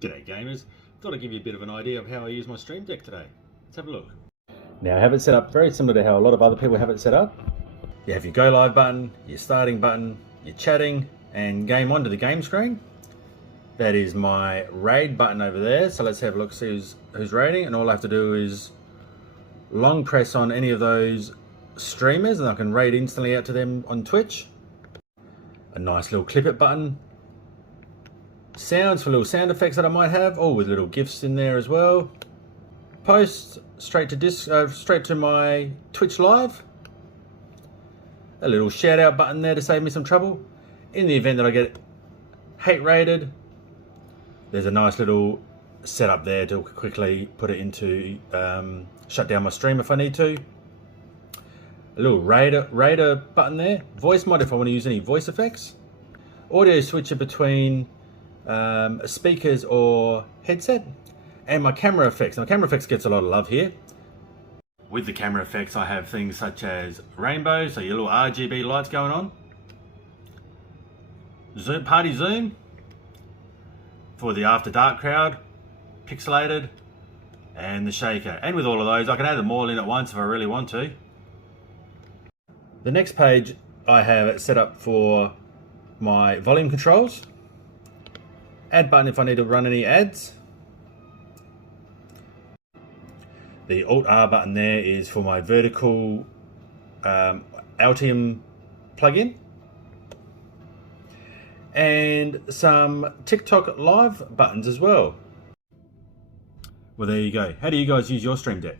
G'day gamers, thought I'd give you a bit of an idea of how I use my Stream Deck today. Let's have a look. Now I have it set up very similar to how a lot of other people have it set up. You have your go live button, your starting button, your chatting, and game on to the game screen. That is my raid button over there. So let's have a look, see who's raiding, and all I have to do is long press on any of those streamers and I can raid instantly out to them on Twitch. A nice little clip it button. Sounds for little sound effects that I might have, all with little GIFs in there as well. Post straight to my Twitch live. A little shout out button there to save me some trouble. In the event that I get hate raided, there's a nice little setup there to quickly put it into shut down my stream if I need to. A little raider button there. Voice mod if I want to use any voice effects. Audio switcher between speakers or headset, and my camera effects. Now, camera effects gets a lot of love here. With the camera effects, I have things such as rainbow, so your little RGB lights going on. Zoom, party zoom for the after dark crowd, pixelated, and the shaker. And with all of those, I can add them all in at once if I really want to. The next page I have it set up for my volume controls. Add button if I need to run any ads. The Alt R button there is for my vertical Altium plugin. And some TikTok live buttons as well. Well, there you go. How do you guys use your Stream Deck?